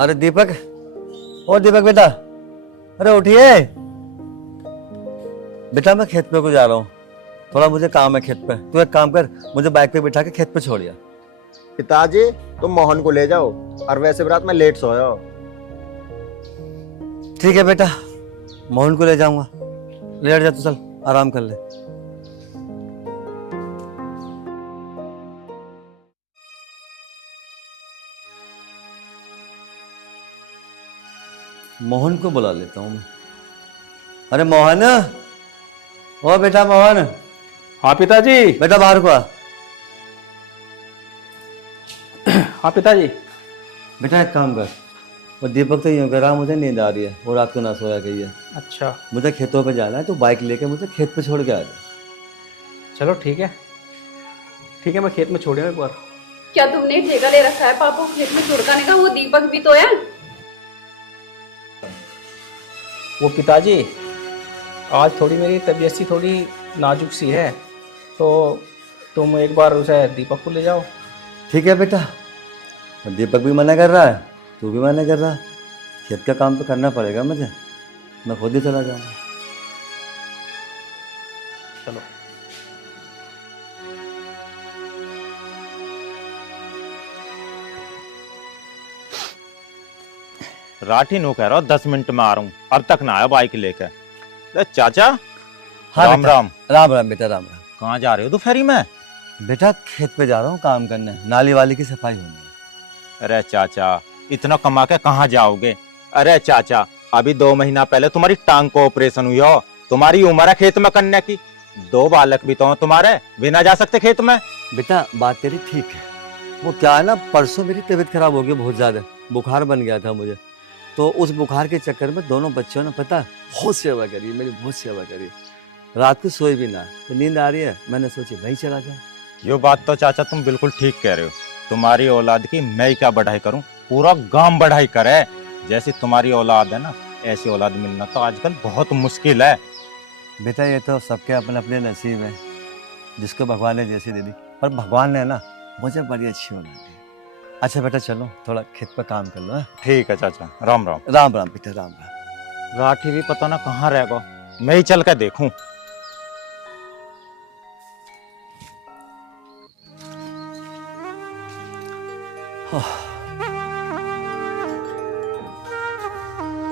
अरे दीपक, ओ दीपक बेटा, अरे उठिए बेटा। मैं खेत पे को जा रहा हूँ, थोड़ा मुझे काम है खेत पे। तू एक काम कर, मुझे बाइक पे बिठा के खेत पे छोड़िया। पिताजी, तुम मोहन को ले जाओ। और वैसे भी रात में लेट सोया हो। ठीक है बेटा, मोहन को ले जाऊंगा। लेट जा, तू चल आराम कर ले। मोहन को बुला लेता हूँ मैं। अरे मोहन, ओ बेटा मोहन, हाँ पिताजी। बेटा बाहर को आ। हाँ पिताजी। बेटा एक काम कर, और दीपक तो यूं कह रहा मुझे नींद आ रही है, वो रात को ना सोया गई है। अच्छा मुझे खेतों पे जाना है, तो बाइक लेके मुझे खेत पे छोड़ के आ जा। चलो ठीक है, ठीक है, मैं खेत में छोड़ूंगा एक बार। क्या तुमने ठेका ले रखा है पापा को खेत में छुड़काने का? वो दीपक भी तो है। वो पिताजी, आज थोड़ी मेरी तबीयत सी थोड़ी नाजुक सी है, तो तुम एक बार उसे दीपक को ले जाओ। ठीक है बेटा, और दीपक भी मना कर रहा है, तू भी मना कर रहा है, खेत का काम तो करना पड़ेगा मुझे। मैं खुद ही चला जाऊंगा। चलो। राठी नो कह रहा हूँ 10 मिनट में आ रहा हूँ, अब तक ना आया बाइक लेकर। अरे चाचा, हाँ राम बेटा। राम। राम राम बेटा, राम राम। कहाँ जा रहे हो दोपहरी में? बेटा खेत पे जा रहा हूँ काम करने, नाली वाली की सफाई होनी है। अरे चाचा, इतना कमा के कहाँ जाओगे? अरे चाचा, अभी 2 महीना पहले तुम्हारी टांग को ऑपरेशन हुई हो, तुम्हारी उम्र है खेत में करने की। 2 बालक भी तो हैं तुम्हारे, भी ना जा सकते खेत में? बेटा बात तेरी ठीक है, वो क्या है ना, परसों मेरी तबीयत खराब हो गई बहुत ज्यादा, बुखार बन गया था मुझे। तो उस बुखार के चक्कर में दोनों बच्चों ने पता बहुत सेवा करी, मेरी बहुत सेवा करी। रात को सोए भी ना, तो नींद आ रही है, मैंने सोची वहीं चला जाऊं। ये बात तो चाचा तुम बिल्कुल ठीक कह रहे हो। तुम्हारी औलाद की मैं क्या बढ़ाई करूं, पूरा गांव बढ़ाई करे। जैसी तुम्हारी औलाद है ना, ऐसी औलाद मिलना तो आजकल बहुत मुश्किल है। बेटा ये तो सबके अपने अपने नसीब है, जिसको भगवान ने जैसी दे दी, पर भगवान ने ना मुझे बड़ी अच्छी औलाद दी। अच्छा बेटा चलो, थोड़ा खेत पर काम कर लो। हाँ? ठीक है चाचा, राम राम। राम राम बेटा, राम राम। राठी भी पता ना कहाँ रह गो, मैं ही चल के देखूं।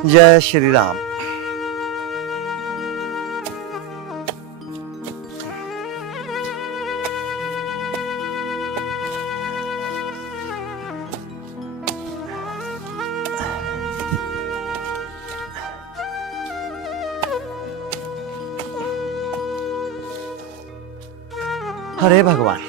जय श्री राम। हरे भगवान।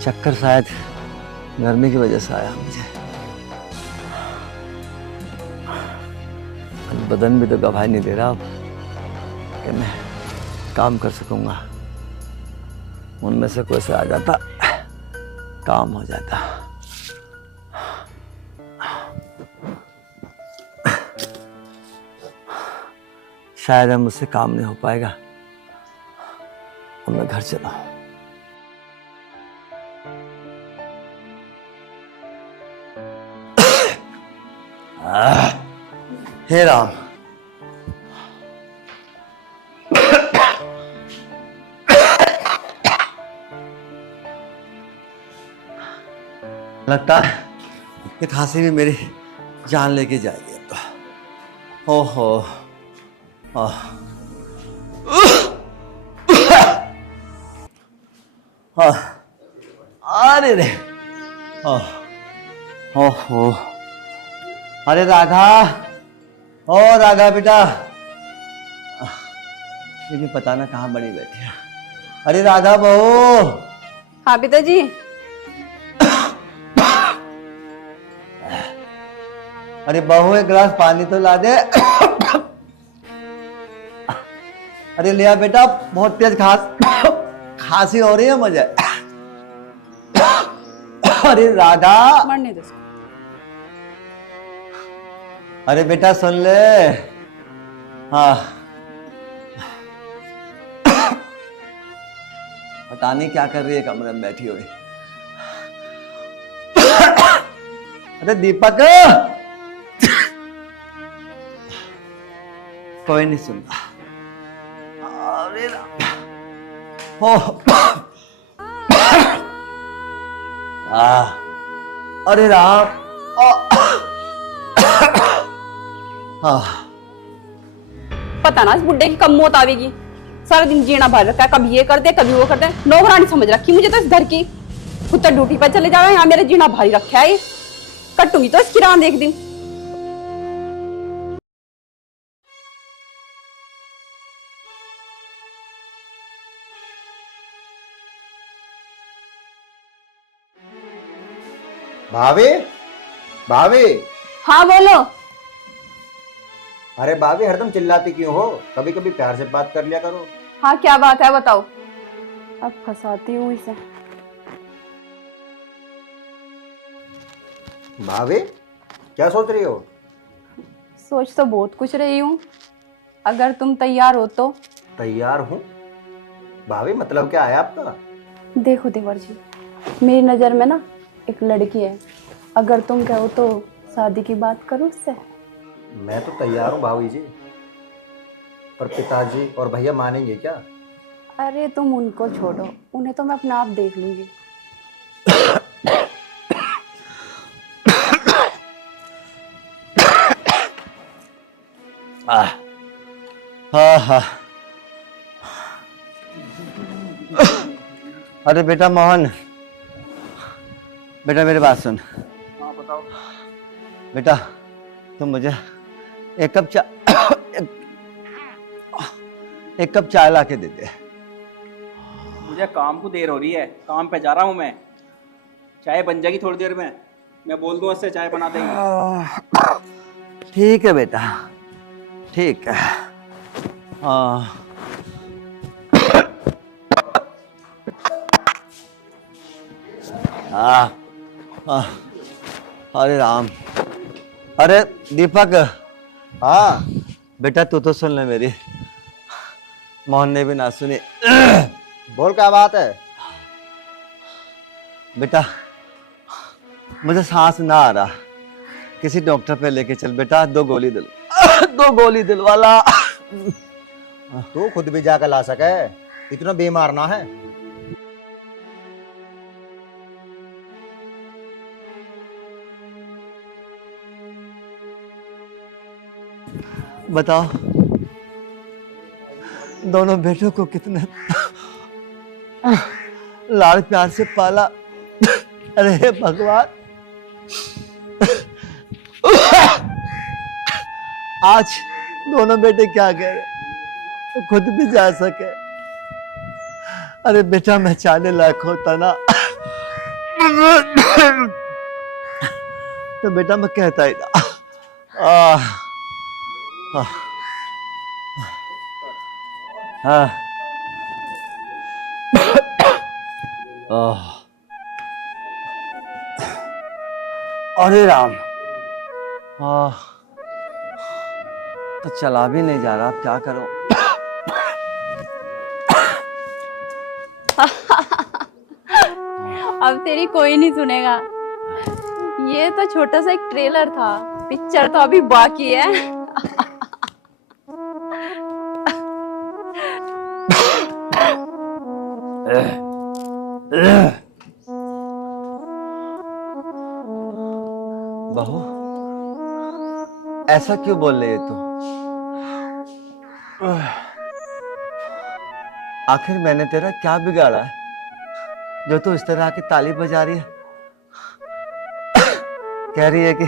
चक्कर शायद गर्मी की वजह से आया मुझे। बदन भी तो गवाही नहीं दे रहा अब कि मैं काम कर सकूंगा। उनमें से कोई से आ जाता, काम हो जाता। शायद अब मुझसे काम नहीं हो पाएगा और मैं घर चला। हे राम। लगता है कि खांसी भी मेरी जान लेके जाएगी अब तो। ओहो। अरे रे। ओहो। अरे राधा, ओ राधा बेटा, ये भी पता ना कहाँ बड़ी बैठी है। अरे राधा बहू, हाँ पिताजी। अरे बहू एक गिलास पानी तो ला दे। अरे लिया बेटा, बहुत तेज खांसी हो रही है मुझे। अरे राधा, मरने दो इसको। अरे बेटा सुन ले। हाँ, पता नहीं क्या कर रही है कमरे में बैठी हुई। अरे दीपक, कोई नहीं सुनता। अरे हो, अरे राम, पता ना इस बुड्ढे की कब मौत आवेगी। सारा दिन जीना भर रखा है, कभी ये कर दे कभी वो कर दे। नौकरानी समझ रखी मुझे तो इस घर की। खुद तो ड्यूटी पर चले जा रहे हैं, यहाँ मेरा जीना भारी रखा है। कटूंगी तो इसकी रान एक दिन। भाभी, भाभी। हाँ बोलो। अरे भाभी हरदम चिल्लाती क्यों हो? कभी कभी प्यार से बात कर लिया करो। हाँ क्या बात है बताओ। अब फंसाती हूँ इसे। भाभी क्या सोच रही हो? सोच तो बहुत कुछ रही हूँ, अगर तुम तैयार हो तो। तैयार हूँ? भाभी मतलब क्या है आपका? देखो देवर जी, मेरी नज़र में ना एक लड़की है, अगर तुम कहो तो शादी की बात करो उससे। मैं तो तैयार हूँ भाभी जी, पर पिताजी और भैया मानेंगे क्या? अरे तुम उनको छोड़ो, उन्हें तो मैं अपने आप देख लूंगी। हाँ हाँ। अरे बेटा मोहन, बेटा मेरी बात सुन। हाँ बताओ। बेटा तुम मुझे एक कप चाय एक कप चाय ला के दे दे। मुझे काम को देर हो रही है, काम पे जा रहा हूँ मैं। चाय बन जाएगी थोड़ी देर में, मैं बोल दूँ उससे चाय बना देंगे। ठीक है बेटा, ठीक है। हाँ अरे राम, अरे दीपक। हाँ बेटा तू तो सुन ले मेरी, मोहन ने भी ना सुनी। बोल क्या बात है? बेटा मुझे सांस ना आ रहा, किसी डॉक्टर पे लेके चल बेटा। 2 गोली दिल 2 गोली दिलवाला। तू खुद भी जाकर ला सके, इतना बीमार ना है। बताओ दोनों बेटों को कितने लाड़ प्यार से पाला। अरे हे भगवान, आज दोनों बेटे क्या कह रहे, तो खुद भी जा सके। अरे बेटा मैं चाहने लायक होता ना तो बेटा मैं कहता ही ना। हाँ अरे राम, तो चला भी नहीं जा रहा, अब क्या करूं? अब तेरी कोई नहीं सुनेगा। ये तो छोटा सा एक ट्रेलर था, पिक्चर तो अभी बाकी है। बहू ऐसा क्यों बोल रही है तू? आखिर मैंने तेरा क्या बिगाड़ा है जो तू इस तरह की ताली बजा रही है? कह रही है कि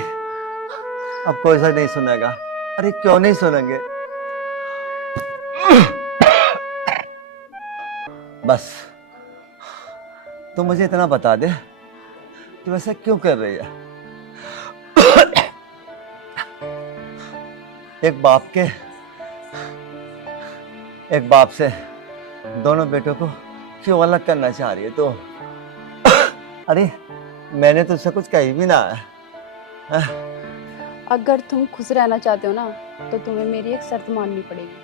अब कोई सा नहीं सुनेगा, अरे क्यों नहीं सुनेंगे? बस तो मुझे इतना बता दे, तू ऐसा क्यों कर रही है? एक बाप से दोनों बेटों को क्यों अलग करना चाह रही है तो? अरे मैंने तुझसे कुछ कही भी ना है। अगर तुम खुश रहना चाहते हो ना तो तुम्हें मेरी एक शर्त माननी पड़ेगी।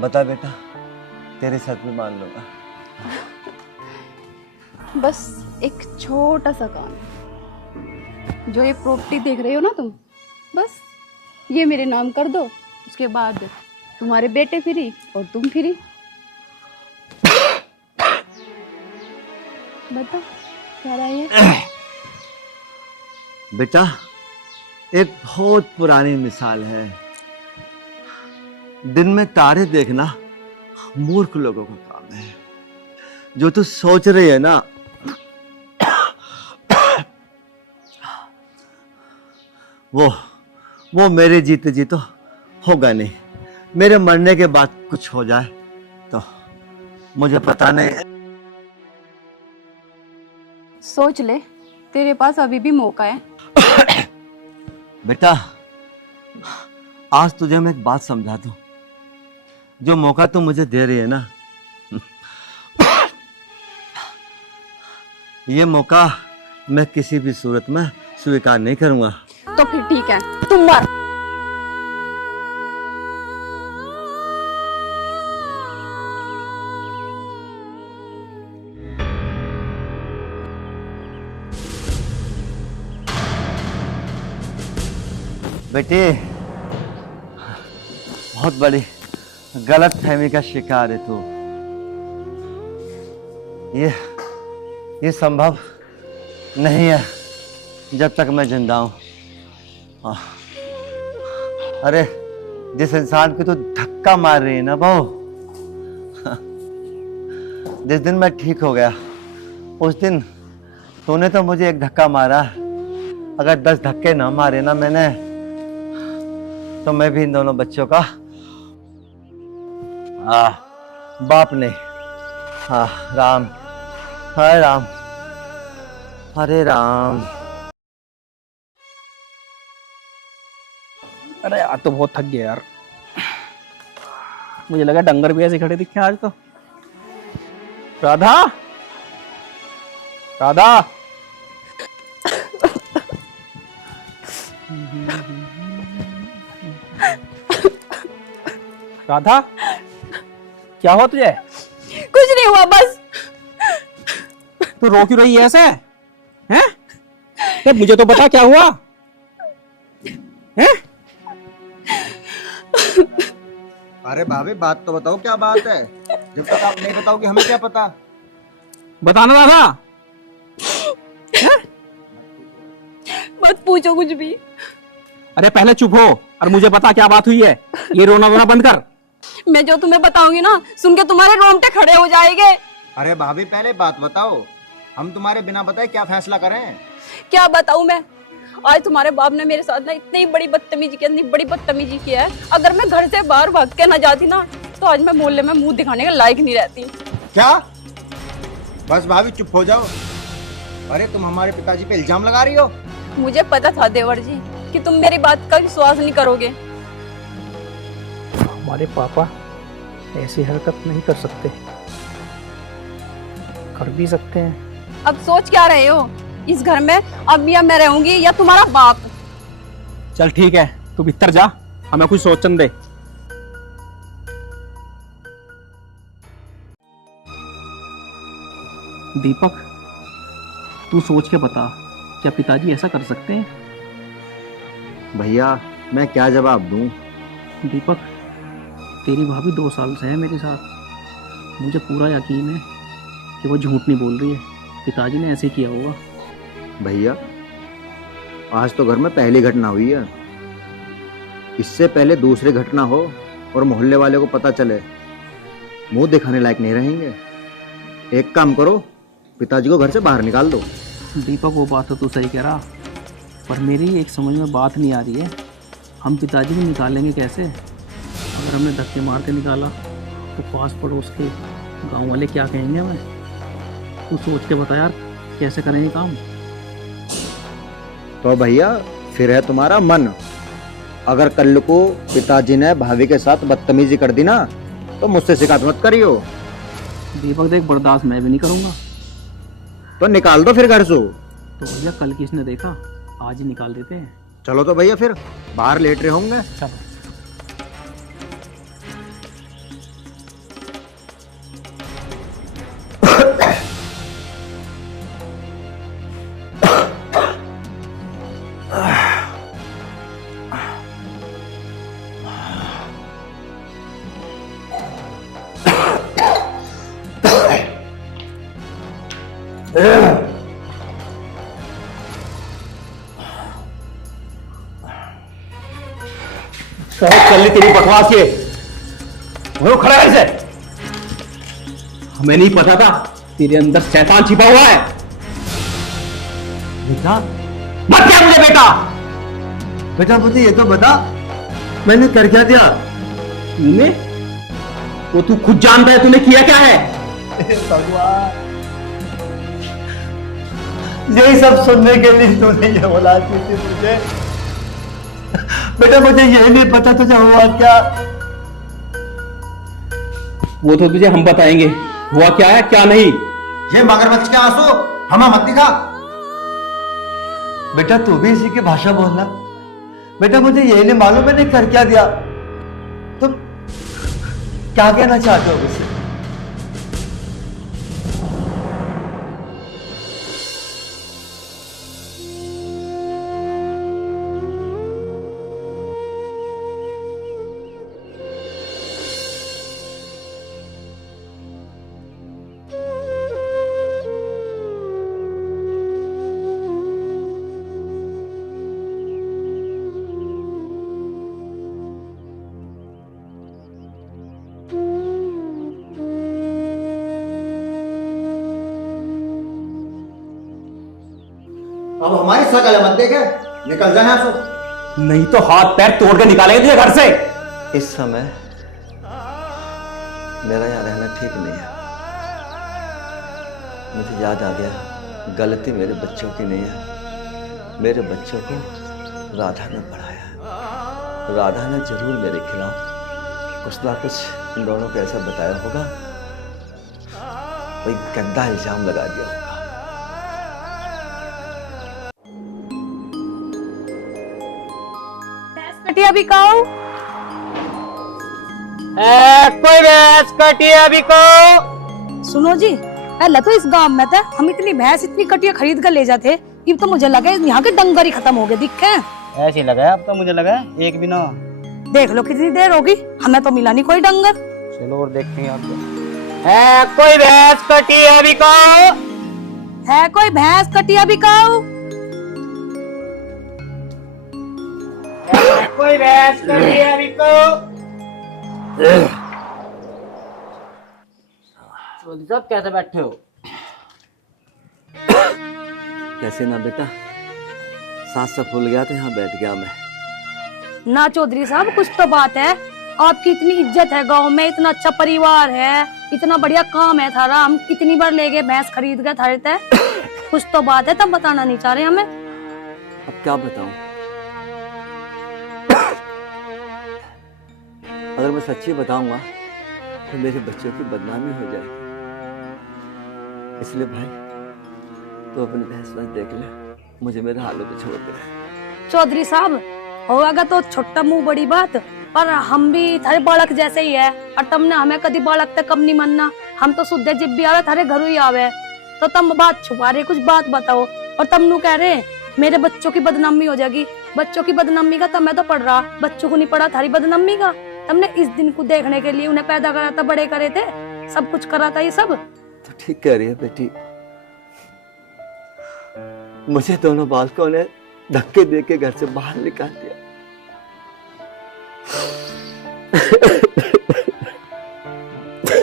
बता बेटा, तेरी शर्त भी मान लूंगा। बस एक छोटा सा काम है। जो ये प्रॉपर्टी देख रहे हो ना तुम, बस ये मेरे नाम कर दो, उसके बाद तुम्हारे बेटे फ्री और तुम फ्री। बताओ क्या राय है? बेटा एक बहुत पुरानी मिसाल है, दिन में तारे देखना मूर्ख लोगों का काम है। जो तू सोच रही है ना, वो मेरे जीते जी तो होगा नहीं। मेरे मरने के बाद कुछ हो जाए तो मुझे पता नहीं। सोच ले, तेरे पास अभी भी मौका है। बेटा आज तुझे मैं एक बात समझा दूं। जो मौका तू मुझे दे रही है ना, ये मौका मैं किसी भी सूरत में स्वीकार नहीं करूंगा। तो फिर ठीक है, तुम मर। बेटी बहुत बड़ी गलत फहमी का शिकार है तू। ये संभव नहीं है जब तक मैं जिंदा हूं। अरे जिस इंसान को तू धक्का मार रही है ना बहू, जिस दिन मैं ठीक हो गया उस दिन तूने तो मुझे एक धक्का मारा। अगर 10 धक्के ना मारे ना मैंने, तो मैं भी इन दोनों बच्चों का बाप नहीं। राम, हरे राम, हरे राम। अरे यार तो बहुत थक गया यार। मुझे लगा डंगर भी ऐसे खड़े दिखे आज तो। राधा, राधा। राधा क्या हुआ तुझे? कुछ नहीं हुआ, बस। तू रो क्यों रही है ऐसे? हैं? ये मुझे तो बता क्या हुआ? हैं? अरे भाभी बात तो बताओ, क्या बात है? जब तक आप नहीं बताओगे हमें क्या पता? बताना राधा। मत पूछो कुछ भी। अरे पहले चुप हो और मुझे बता क्या बात हुई है। ये रोना धोना बंद कर। मैं जो तुम्हें बताऊंगी ना, सुन के तुम्हारे रोंगटे खड़े हो जाएंगे। अरे भाभी पहले बात बताओ, हम तुम्हारे बिना बताए क्या फैसला करें? क्या बताऊं मैं? आज तुम्हारे बाप ने मेरे साथ ना इतनी बड़ी बदतमीजी की, इतनी बड़ी बदतमीजी की है। अगर मैं घर से बाहर भाग के ना जाती ना, तो आज मैं मोहल्ले में मुंह दिखाने के लायक नहीं रहती। क्या? बस भाभी चुप हो जाओ। अरे तुम हमारे पिताजी पे इल्जाम लगा रही हो? मुझे पता था देवर जी कि तुम मेरी बात का विश्वास नहीं करोगे। हमारे पापा ऐसी हरकत नहीं कर सकते, कर भी सकते हैं। अब सोच क्या रहे हो? इस घर में अब या मैं रहूंगी या तुम्हारा बाप। चल ठीक है, तू भीतर जा, हमें कुछ सोचने दे। दीपक तू सोच के बता, क्या पिताजी ऐसा कर सकते हैं? भैया मैं क्या जवाब दूं? दीपक तेरी भाभी 2 साल से है मेरे साथ। मुझे पूरा यकीन है कि वो झूठ नहीं बोल रही है। पिताजी ने ऐसे किया होगा। भैया आज तो घर में पहली घटना हुई है, इससे पहले दूसरी घटना हो और मोहल्ले वाले को पता चले, मुंह दिखाने लायक नहीं रहेंगे। एक काम करो, पिताजी को घर से बाहर निकाल दो। दीपक वो बात तो तू सही कह रहा, पर मेरी एक समझ में बात नहीं आ रही है, हम पिताजी को निकालेंगे कैसे? अगर हमने धक्के मार के निकाला तो पास पड़ोस के गांव वाले क्या कहेंगे हमें? तू सोच के बता यार, कैसे करेंगे काम? तो भैया फिर है तुम्हारा मन। अगर कल को पिताजी ने भाभी के साथ बदतमीजी कर दी ना, तो मुझसे शिकायत मत करियो। दीपक देख, बर्दाश्त मैं भी नहीं करूँगा। तो निकाल दो फिर घर से। तो भैया कल किसने देखा, आज ही निकाल देते हैं। चलो तो भैया फिर, बाहर लेट रहे होंगे। चलो। चलनी तेरी बकवास ये, वो खड़ा है इसे। हमें नहीं पता था तेरे अंदर शैतान छिपा हुआ है। बेटा, मत क्या मुझे बेटा। बेटा मुझे ये तो बता, मैंने कर क्या दिया? तूने, वो तू खुद जानता है तूने किया क्या है। भगवान, यही सब सुनने के लिए तूने ये औलाद दी थी मुझे। बेटा मुझे यही नहीं पता तुझे हुआ क्या। वो तो तुझे हम बताएंगे हुआ क्या है क्या नहीं। ये मगरमच्छ के आंसू हमें मत दिखा। बेटा तू भी इसी की भाषा बोलना। बेटा मुझे यही नहीं मालूम मैंने कर क्या दिया। तुम क्या कहना चाहते हो मुझसे? अब हमारी शकल मत देखे, निकल जाना सो। नहीं तो हाथ पैर तोड़ के निकालेंगे तुझे घर से। इस समय मेरा यहाँ रहना ठीक नहीं है। मुझे याद आ गया, गलती मेरे बच्चों की नहीं है। मेरे बच्चों को राधा ने पढ़ाया है। राधा ने जरूर मेरे खिलाफ कुछ ना कुछ इन दोनों को ऐसा बताया होगा, कोई गंदा इल्जाम लगा दिया होगा। कटिया बिकाओ। कोई भैंस कटिया बिको। सुनो जी, पहले तो इस गांव में था हम इतनी भैंस इतनी कटिया खरीद कर ले जाते, अब तो मुझे लगा यहाँ के डंगर ही खत्म हो गए दिखे। ऐसे लगा है, अब तो मुझे लगा है एक भी ना। देख लो कितनी देर होगी, हमें तो मिला नहीं कोई डंगर। चलो और देखते हैं आपको। कोई भैंस कटिया बिको। है कोई भैंस कटिया बिकाओ। कोई भैंस कटिया बिको। सब कैसे बैठे हो? कैसे ना बेटा, सांस से फूल गया तो यहाँ बैठ गया मैं। ना चौधरी साहब, कुछ तो बात है। आपकी इतनी इज्जत है गांव में, इतना अच्छा परिवार है, इतना बढ़िया काम है थारा, हम कितनी बार ले गए भैंस खरीद गए थारे तय। कुछ तो बात है, तब बताना नहीं चाह रहे हमें। अब क्या बताऊं? अगर मैं सच्ची बताऊंगा तो मेरे बच्चों की बदनामी हो जाएगी। इसलिए भाई तो अपनी बहस बस देख ले, मुझे मेरे हालों पे छोड़ दे। चौधरी साहब, होगा तो छोटा मुंह बड़ी बात, पर हम भी थारे बालक जैसे ही है, और तुमने हमें कभी बालक तक कम नहीं मानना। हम तो शुद्ध जब भी आवे थारे घर ही आवे, तो तुम बात छुपा रहे, कुछ बात बताओ। और तुम नु कह रहे मेरे बच्चों की बदनामी हो जाएगी। बच्चों की बदनामी का तुम्हें तो पड़ रहा, बच्चों को नहीं पड़ा थारी बदनामी का। तुमने इस दिन को देखने के लिए उन्हें पैदा करा था, बड़े करे थे, सब कुछ करा था ये सब। तो ठीक कह रही है बेटी, मुझे दोनों बालकों ने धक्के दे के घर से बाहर निकाल दिया।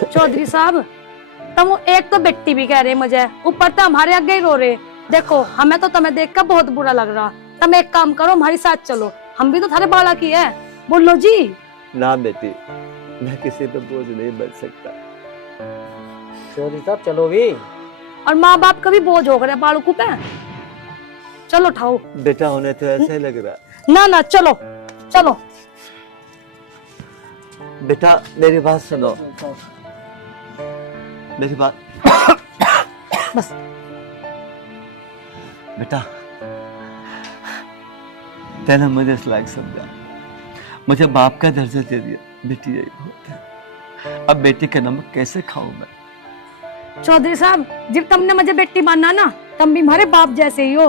चौधरी साहब, तुम एक तो बेटी भी कह रहे मुझे, ऊपर तो हमारे आगे ही रो रहे। देखो हमें तो तुम्हें देख कर बहुत बुरा लग रहा, तुम एक काम करो, हमारे साथ चलो, हम भी तो थारे बालक ही है। बोलो जी। ना बेटी, मैं किसी पे बोझ नहीं बन सकता। चौधरी साहब चलो भी। और माँ बाप का भी बोझ हो गया बालकों पे। चलो उठाओ। बेटा होने तो ऐसा ही लग रहा। ना ना चलो चलो। बेटा मेरी बात सुनो, मेरी बात बस। बेटा तेने मुझे इस लायक समझा, मुझे बाप का दर्जा दे दिया। बेटी यही बहुत है, अब बेटी का नमक कैसे खाऊं मैं? चौधरी साहब, जब तुमने मुझे बेटी माना ना, तुम भी हमारे बाप जैसे ही हो,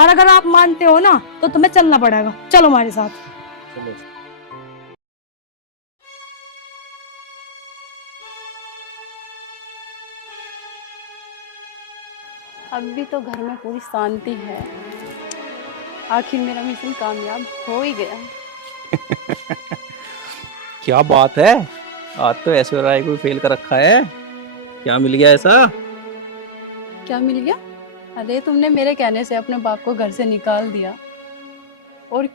और अगर आप मानते हो ना तो तुम्हें चलना पड़ेगा। चलो हमारे साथ। अभी तो घर में पूरी शांति है। आखिर मेरा मिशन कामयाब हो ही गया। क्या बात है, आज तो ऐश्वर्या राय को फेल कर रखा है। क्या मिल गया ऐसा? क्या मिल गया? अरे तुमने मेरे कहने से अपने बाप को घर से निकाल दिया, और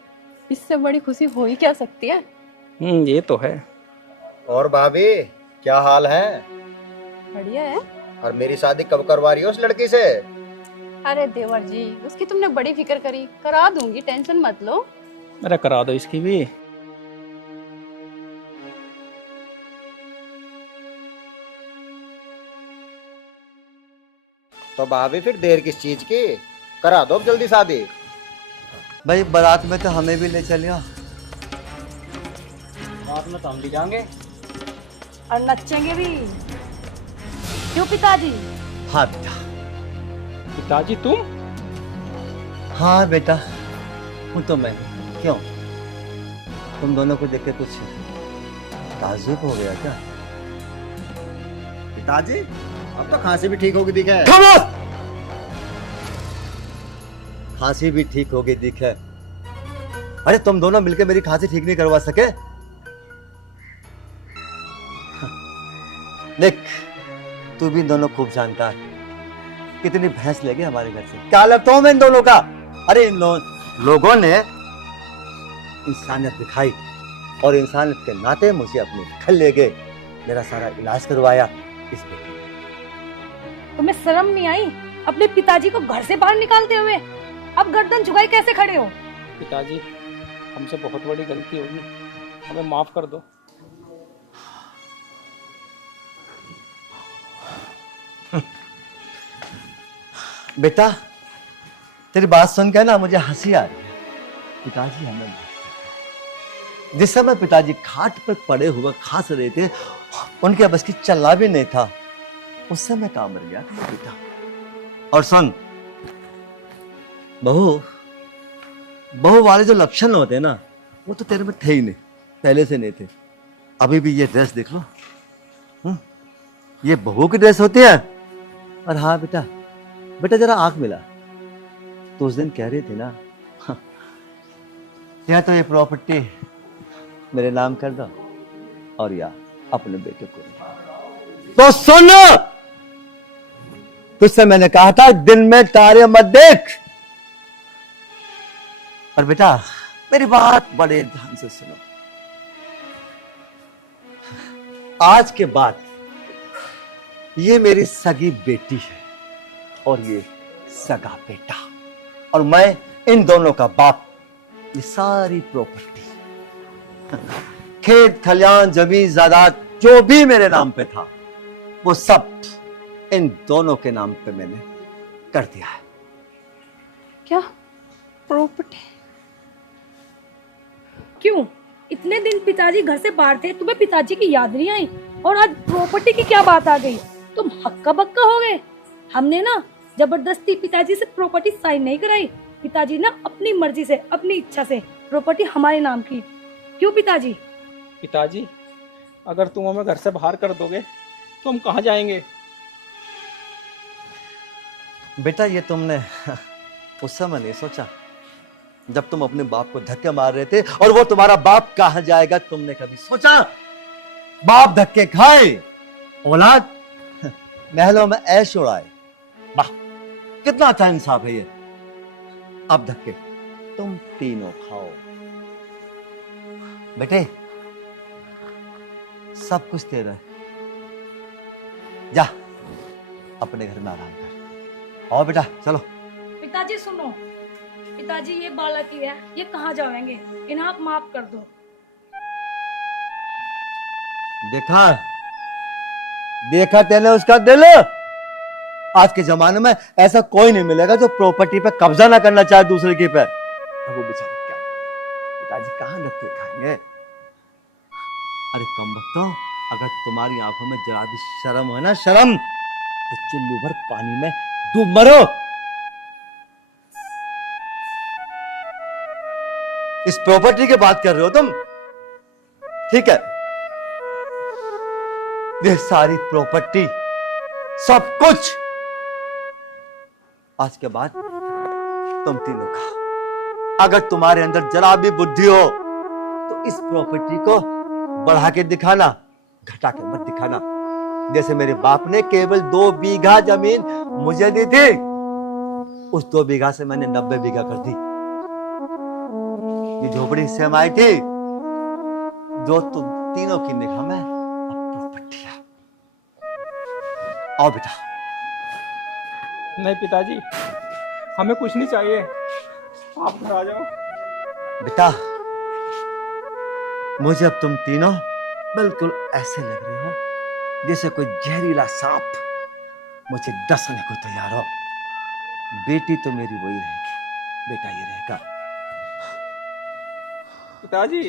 इससे बड़ी खुशी हो ही क्या सकती है। ये तो है। और भाभी क्या हाल है? बढ़िया है। और मेरी शादी कब करवा रही हो उस लड़की से? अरे देवर जी, उसकी तुमने बड़ी फिक्र करी, करा दूंगी, टेंशन मत लो। अरे करा दो इसकी भी। तो भाभी फिर देर किस चीज की? करा दो जल्दी शादी। भाई बारात में तो हमें भी ले चलियो। रात में तो हम भी जाएंगे और नचेंगे भी। क्यों पिताजी? हाँ बेटा, पिताजी तुम? हाँ बेटा, हूँ तो मैं। क्यों, तुम दोनों को देख के कुछ ताज्जुब हो गया क्या? पिताजी अब तो खांसी भी ठीक होगी दिखा है। खामोश! खांसी भी ठीक हो गई दिख है। अरे तुम दोनों मिलकर मेरी खांसी ठीक नहीं करवा सके? देख, तू भी इन दोनों खूब जानता है कितनी भैंस ले गए हमारे घर से। क्या लगता हूं मैं इन दोनों का? अरे इन लोगों ने इंसानियत दिखाई और इंसानियत के नाते मुझे अपने घर ले गए, मेरा सारा इलाज करवाया। इस बेटी तुम्हें शर्म नहीं आई अपने पिताजी को घर से बाहर निकालते हुए? अब गर्दन झुकाई कैसे खड़े हो? पिताजी हमसे बहुत बड़ी गलती होगी, हमें माफ कर दो। बेटा तेरी बात सुन के ना मुझे हंसी आ रही है। पिताजी हमें माफ कर दो। जिस समय पिताजी खाट पर पड़े हुए खास रहे थे, उनके बस की चलना भी नहीं था, उस समय काम मर गया था बेटा। और सुन, बहू वाले जो लक्षण होते हैं ना, वो तो तेरे में थे ही नहीं, पहले से नहीं थे। अभी भी ये ड्रेस देख लो, ये बहू की ड्रेस होती है। और हाँ बेटा, बेटा जरा आंख मिला। तो उस दिन कह रही थी ना, या तो ये प्रॉपर्टी मेरे नाम कर दो और या अपने बेटे को। तो सुन, तुझसे मैंने कहा था दिन में तारे मत देख। और बेटा मेरी बात बड़े ध्यान से सुनो। आज के बाद ये मेरी सगी बेटी है और ये सगा बेटा, और मैं इन दोनों का बाप। ये सारी प्रॉपर्टी, खेत खलियान जमीन जायदाद जो भी मेरे नाम पे था, वो सब इन दोनों के नाम पे मैंने कर दिया है। क्या प्रॉपर्टी? क्यों इतने दिन पिताजी घर से बाहर थे, तुम्हें पिताजी की याद नहीं आई? और आज प्रॉपर्टी की क्या बात आ गई? तुम हक्का बक्का हो गए। हमने ना जबरदस्ती पिताजी से प्रॉपर्टी साइन नहीं कराई। पिताजी ना अपनी मर्जी से, अपनी इच्छा से प्रॉपर्टी हमारे नाम की। क्यों पिताजी? पिताजी अगर तुम हमें घर से बाहर कर दोगे तो हम कहाँ जाएंगे? बेटा ये तुमने उस समय नहीं सोचा जब तुम अपने बाप को धक्के मार रहे थे, और वो तुम्हारा बाप कहाँ जाएगा तुमने कभी सोचा? बाप धक्के खाए, औलाद महलों में ऐश उड़ाए। वाह कितना अच्छा इंसाफ है ये। अब धक्के तुम तीनों खाओ। बेटे, सब कुछ तेरा है, जा अपने घर में आराम कर। आओ बेटा, चलो। पिताजी सुनो, पिताजी ये बालक ही है, ये कहाँ जाएंगे, इन्हें आप माफ कर दो। देखा, देखा तेने उसका दिल। आज के जमाने में ऐसा कोई नहीं मिलेगा जो प्रॉपर्टी पे कब्जा ना करना चाहे दूसरे की पे। अब वो बेचारे क्या, पिताजी कहाँ लगते खाएंगे। अरे कम बख्तो, अगर तुम्हारी आंखों में जरा भी शर्म हो ना, शर्म, तो चुल्लू भर पानी में डूब मरो। इस प्रॉपर्टी की बात कर रहे हो तुम, ठीक है? ये सारी प्रॉपर्टी, सब कुछ आज के बाद तुम तीनों का। अगर तुम्हारे अंदर जरा भी बुद्धि हो तो इस प्रॉपर्टी को बढ़ा के दिखाना, घटा के मत दिखाना। जैसे मेरे बाप ने केवल 2 बीघा जमीन मुझे दी थी, उस 2 बीघा से मैंने 90 बीघा कर दी। ये झोपड़ी हिस्से में आई थी, जो तुम तीनों की निगाह में अब प्रॉपर्टी है। आओ बेटा। नहीं पिताजी, हमें कुछ नहीं चाहिए, आप घर आ जाओ। बेटा, मुझे अब तुम तीनों बिल्कुल ऐसे लग रहे हो जैसे कोई जहरीला सांप मुझे डसने को तैयार हो। बेटी तो मेरी वही रहेगी, बेटा ये रहेगा। पिताजी,